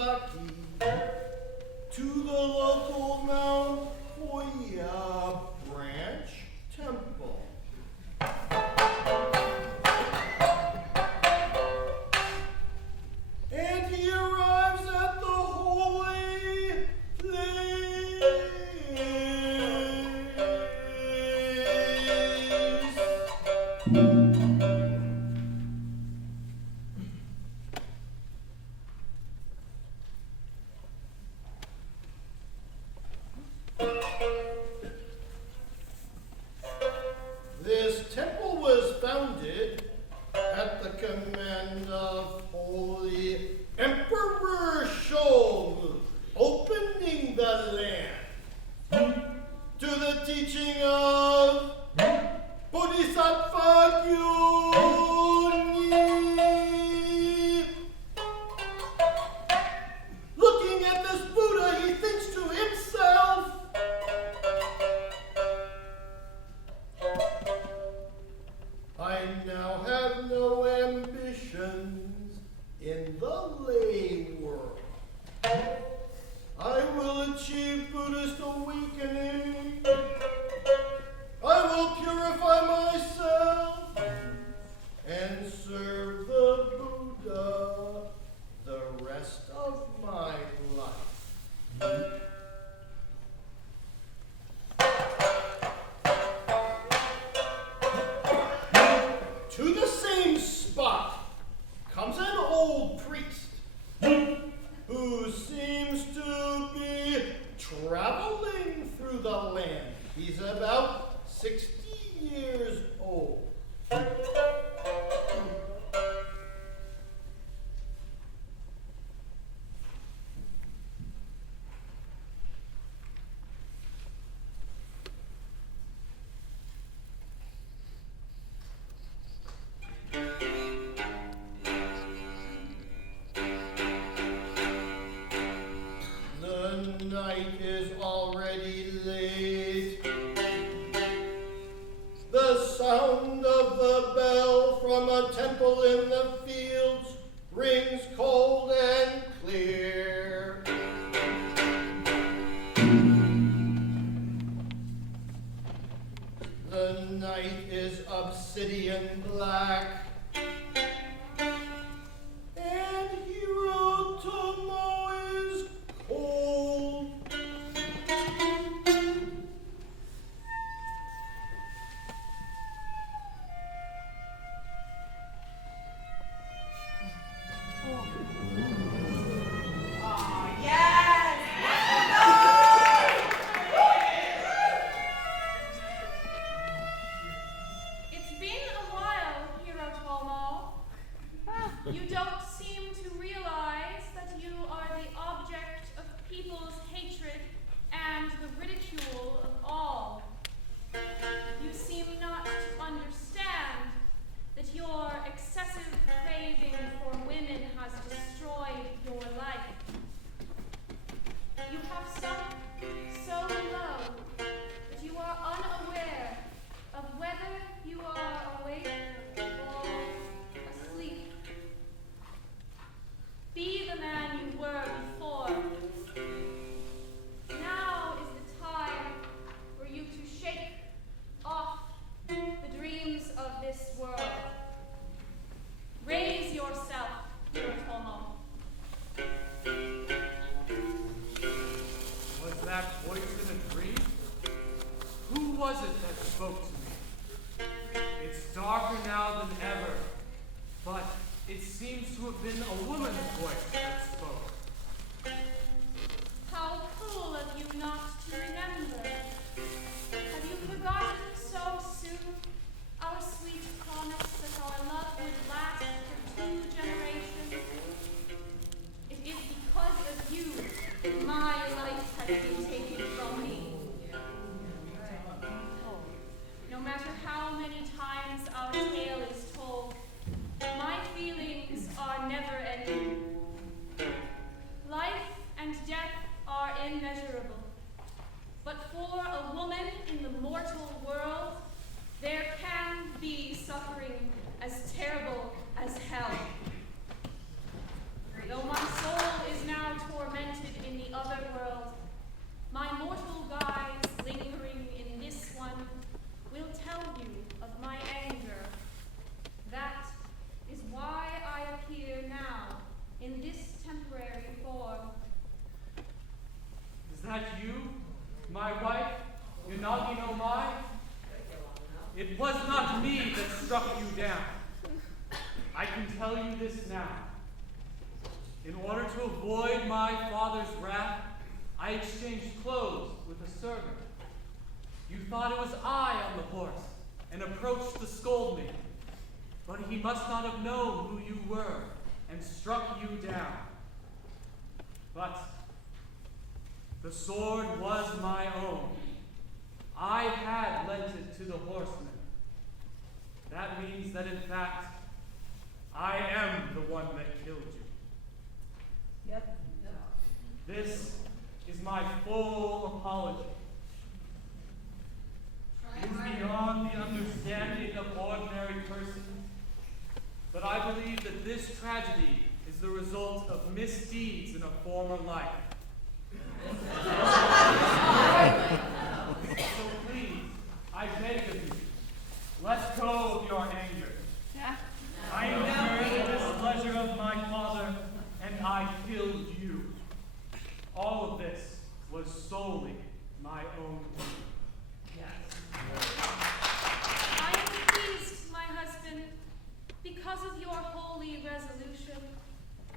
Kashiwazaki to the local Mount Koya branch temple. And he arrives at the holy place. This temple was founded at the command of Holy Emperor Shou, opening the land to the teaching of Bodhisattva Gyuni. Looking at this Buddha, he thinks to himself, I now have no ambitions in the lay world. I will achieve Buddhist awakening. I will purify myself and serve the Buddha the rest of my life. To the same spot comes an old priest who seems to be traveling through the land. He's about 60 years old. The night is already late. The sound of the bell from a temple in the fields rings cold and clear. The night is obsidian black, and Hirotomo is cold. It's been a while, Hirotomo. You don't seem to realize that you are the object of people's hatred and the ridicule of all. You seem not to understand that your excessive craving for women has destroyed your life. You have sunk so low that you are unaware of whether you are awake or asleep. Be the man you were before. Now is the time for you to shake off the dreams of this world. Raise yourself, Hirotomo. Was that voice in a dream? Who was it that spoke to me? It's darker now than ever, but it seems to have been a woman's voice that spoke. How cruel of you not to remember. Have you forgotten so soon our sweet promise that our love would last for 2 generations? It is because of you that my life has been taken from me. No matter how many times our tale is told, my feelings are never ending. Life and death are immeasurable. But for a woman in the mortal world, there can be suffering as terrible as hell. Though my soul is now to avoid my father's wrath, I exchanged clothes with a servant. You thought it was I on the horse and approached to scold me. But he must not have known who you were and struck you down. But the sword was my own. I had lent it to the horseman. That means that in fact, I am the one that killed you. Yep. This is my full apology. It is beyond the understanding of ordinary persons, but I believe that this tragedy is the result of misdeeds in a former life. So please, I beg of you, let go of your anger. I incurred the displeasure of my father, and I killed you. All of this was solely my own doing. I am pleased, my husband, because of your holy resolution.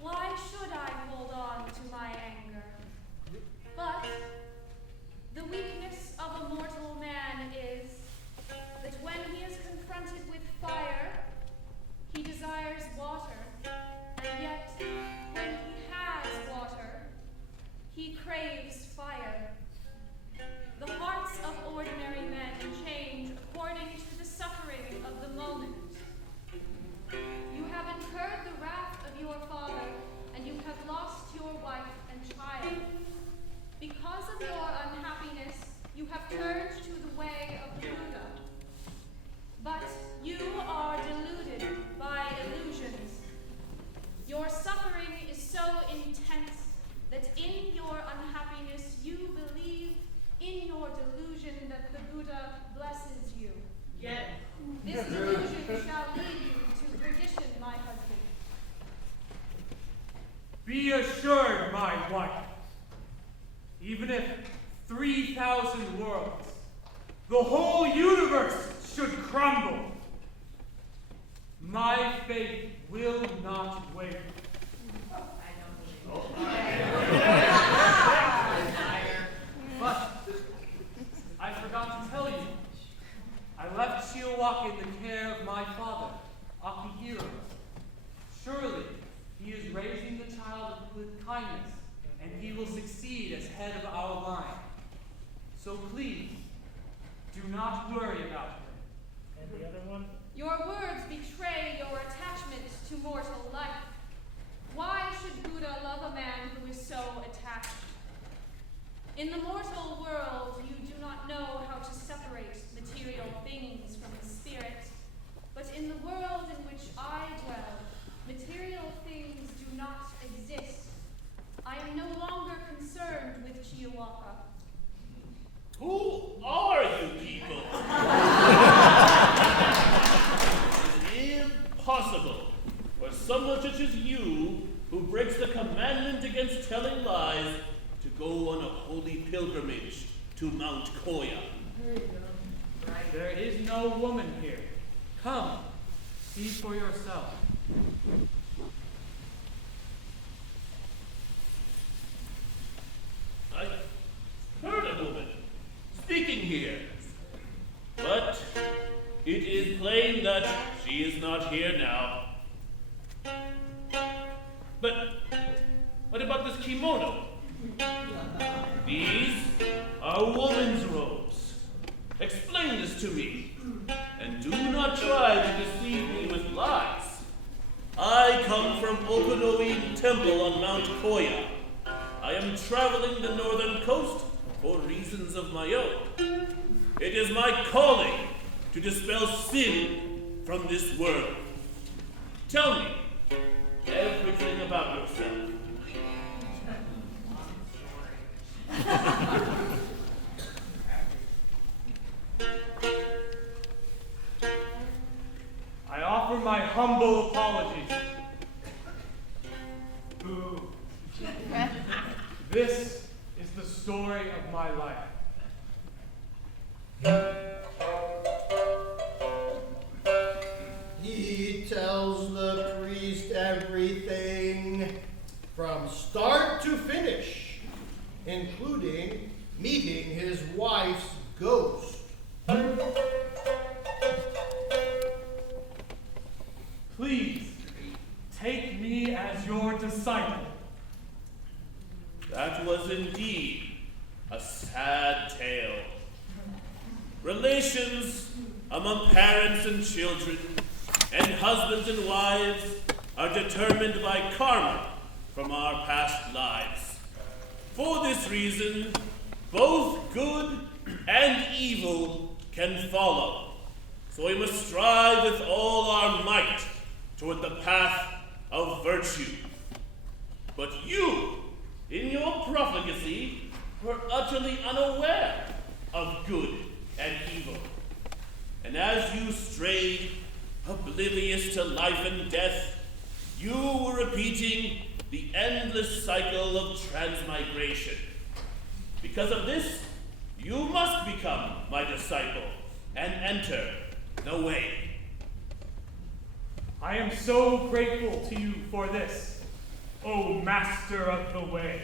Why should I hold on to my anger? But the weakness of a mortal man is that when he is confronted with fire, he desires water, and yet when he has water, he craves fire. The hearts of ordinary men change according to the suffering of the moment. You have incurred the wrath of your father, and you have lost your wife and child. Because of your unhappiness, you have turned to the way of the Buddha. But you are deluded by illusions. Your suffering is so intense that in your unhappiness you believe in your delusion that the Buddha blesses you. Yes. This delusion shall lead you to perdition, my husband. Be assured, my wife, even if 3,000 worlds, the whole universe should crumble, my faith will not waver. But I forgot to tell you, I left Kashiwazaki in the care of my father, Akihiro. Surely he is raising the child with kindness, and he will succeed as head of our line. So please, do not worry about him. And the other one? Your words betray your attachment to mortal life. Why should Buddha love a man who is so attached? In the mortal world, you do not know how to separate material things from the spirit. But in the world in which I dwell, material things do not exist. I am no longer concerned with Chihuahua. Who are you people? It is impossible for someone such as you, who breaks the commandment against telling lies, to go on a holy pilgrimage to Mount Koya. There is no woman here. Come, see for yourself. I heard a woman speaking here, but it is plain that she is not here now. But what about this kimono? These are woman's robes. Explain this to me, and do not try to deceive me with lies. I come from Okunoin Temple on Mount Koya. I am traveling the northern coast for reasons of my own. It is my calling to dispel sin from this world. Tell me everything about yourself. I offer my humble apologies. Boo. This is the story of my life. He tells the priest everything. from start to finish, including meeting his wife's ghost. Please, take me as your disciple. That was indeed a sad tale. Relations among parents and children, and husbands and wives are determined by karma from our past lives. For this reason, both good and evil can follow. So we must strive with all our might toward the path of virtue. But you, in your profligacy, were utterly unaware of good and evil. And as you strayed, oblivious to life and death, you were repeating the endless cycle of transmigration. Because of this, you must become my disciple and enter the way. I am so grateful to you for this, O Master of the Way.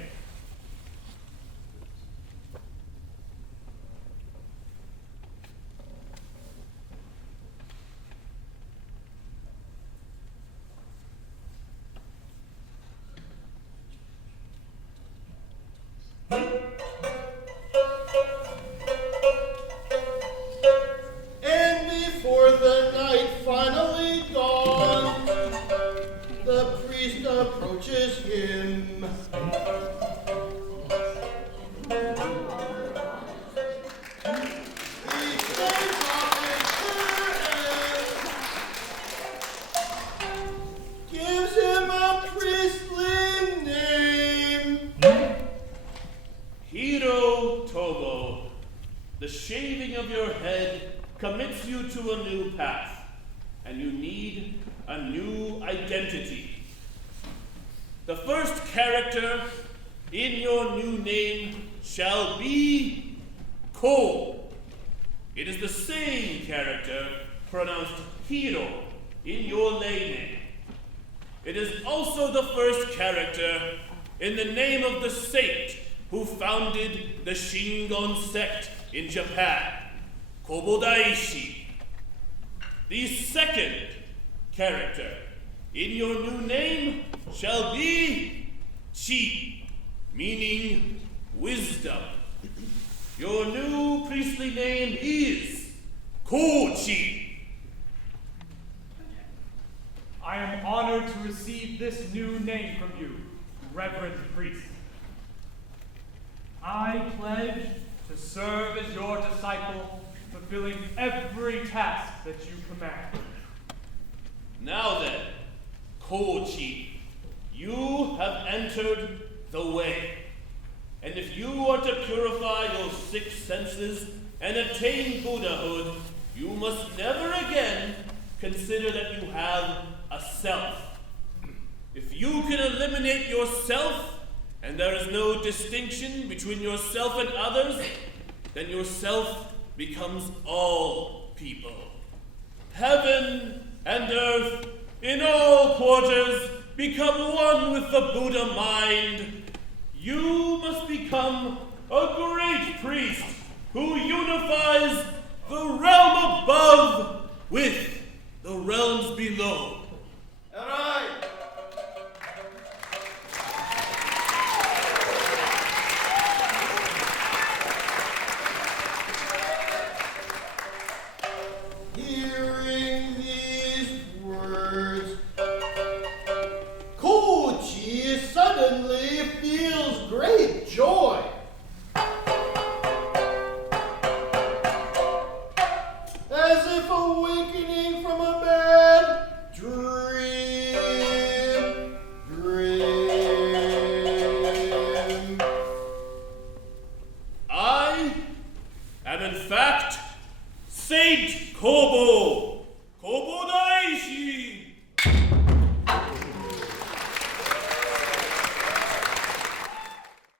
And before the night finally dawned, the priest approaches him. He takes off his hair and gives him a priestly name. Hiro Tobo, the shaving of your head commits you to a new path, and you need a new identity. The first character in your new name shall be Ko. It is the same character pronounced Hiro in your lay name. It is also the first character in the name of the saint who founded the Shingon sect in Japan, Kobodaishi. The second character in your new name shall be Chi, meaning wisdom. Your new priestly name is Kochi. I am honored to receive this new name from you, Reverend Priest. I pledge to serve as your disciple, fulfilling every task that you command. Now then, Kochi, you have entered the way. And if you are to purify your 6 senses and attain Buddhahood, you must never again consider that you have a self. If you can eliminate yourself, and there is no distinction between yourself and others, then yourself becomes all people. Heaven and earth, in all quarters, become one with the Buddha mind. You must become a great priest who unifies the realm above with the realms below.